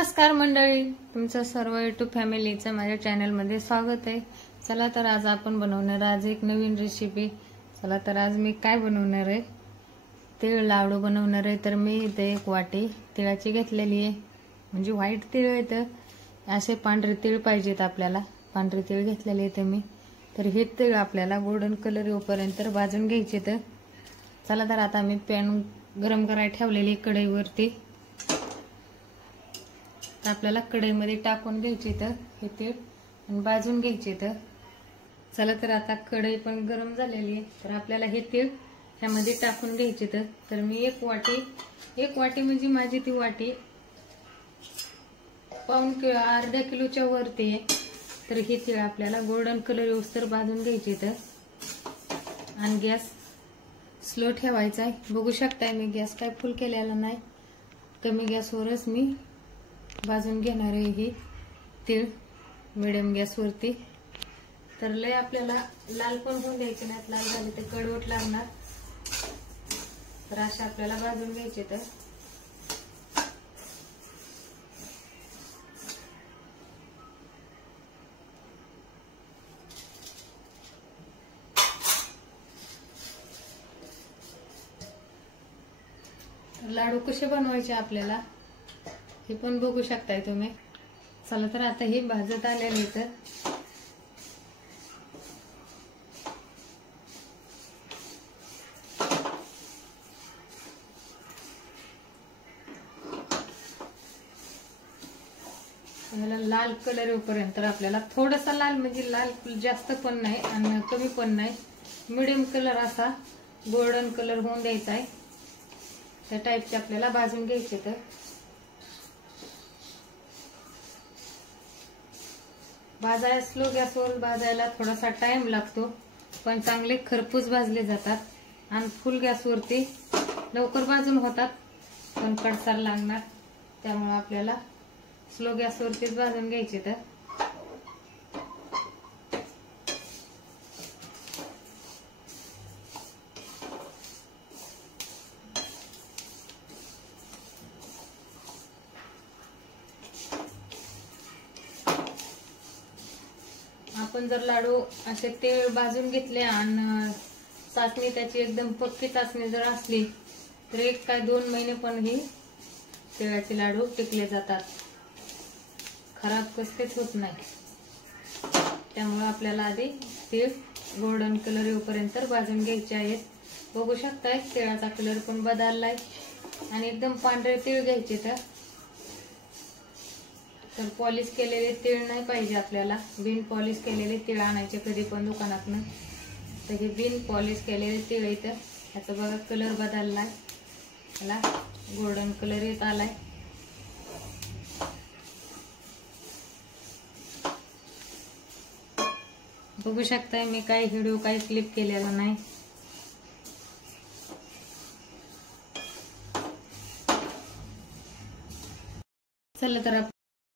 नमस्कार मंडळी, तुमचं सर्व यूट्यूब फॅमिलीचं माझ्या चॅनलमध्ये स्वागत आहे। चला तर आज आपण बनवणार आज एक नवीन रेसिपी। चला तर आज मी काय बनवणार आहे, तीळ लाडू बनवणार आहे। तर मी इथे एक वाटी तिळाची घेतलेली आहे, म्हणजे व्हाईट तीळ आहे। तर असे पांढरे तीळ पाहिजेत आपल्याला, पांढरे तीळ घेतलेले आहेत मी। तर हे तीळ आपल्याला गोल्डन कलर येऊपर्यंत भाजून घ्यायचे। तर चला तर आता मी पॅन गरम करायला ठेवलेली कढईवरती, आपल्याला कढईमध्ये टाकून घ्यायचे तर हे तीळ आणि भाजून घ्यायचे। तर चला तर आता कढई पण गरम झालेली आहे, तर आपल्याला हे तीळ ह्यामध्ये टाकून घ्यायचे। तर मी एक वाटी म्हणजे माझी ती वाटी पाऊण किलो अर्धा किलोच्या वरती आहे। तर हे तीळ आपल्याला गोल्डन कलर येऊस्तर भाजून घ्यायचे। तर आणि गॅस स्लो ठेवायचा आहे। बघू शकताय मी गॅस काय फुल केलेला नाही, कमी गॅसवरच मी भाजून घेणार आहे ही तीळ मिडियम गॅसवरती। तर लय आपल्याला लाल पण होऊन द्यायचे नाहीत, लाल झाले ते कडवट लागणार। तर अशा आपल्याला भाजून घ्यायचे। तर लाडू कसे बनवायचे आपल्याला हे पण बघू शकताय तुम्ही। चला तर आता हे भाजत आलेले तर याला लाल कलर येऊपर्यंत आपल्याला थोडासा लाल म्हणजे लाल जास्त पण नाही आणि कमी पण नाही, मिडियम कलर असा गोल्डन कलर होऊन द्यायचा आहे। त्या टाईपचे आपल्याला भाजून घ्यायचे। तर भाजायला स्लो गॅसवर भाजायला थोडासा टाइम लागतो, पण चांगले खरपूस भाजले जातात। आणि फुल गॅसवरती लवकर भाजून होतात, पण कडसर लागणार, त्यामुळे आपल्याला स्लो गॅसवरतीच भाजून घ्यायचे। तर आपण जर लाडू असे तीळ भाजून घेतले आणि चाचणी त्याची एकदम पक्की चाचणी जर असली तर 1 काय 2 महिने पण ही तिळाचे लाडू टिकले जातात, खराब कसलेच होत नाही। त्यामुळे आपल्याला आधी तीळ गोल्डन कलर येऊपर्यंत भाजून घ्यायचे आहेत। बघू शकताय तिळाचा कलर पण बदललाय आणि एकदम पांढरे तीळ घ्यायचे। तर पॉलिश केलेले तीळ नाही पाहिजे आपल्याला, बिन पॉलिश केलेले तीळ आणायचे कधी पण दुकानातून। तर हे बिन पॉलिश केलेले तीळ आहे, तर याचा बघा कलर बदललाय, याला गोल्डन कलर येत आलाय। बघू शकताय मी काही व्हिडिओ काही क्लिप केलेला नाही।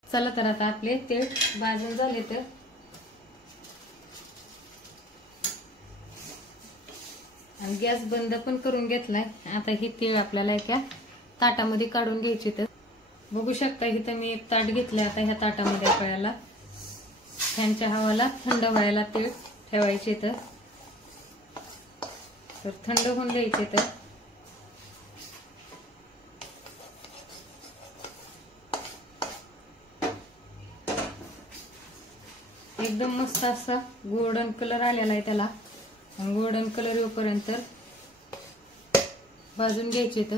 चला तर आता आपले तीळ भाजून झाले। तर आणि गॅस बंद पण करून घेतलाय। आता ही तीळ आपल्याला एका ताटामध्ये काढून घ्यायची। तर बघू शकता इथं मी एक ताट घेतलंय। आता ह्या ताटामध्ये आपल्याला फॅनच्या हवाला थंड व्हायला तीळ ठेवायचे। तर थंड होऊन द्यायचे। तर एकदम मस्त असा गोल्डन कलर आलेला आहे त्याला, गोल्डन कलर येऊपर्यंत भाजून घ्यायचे। तर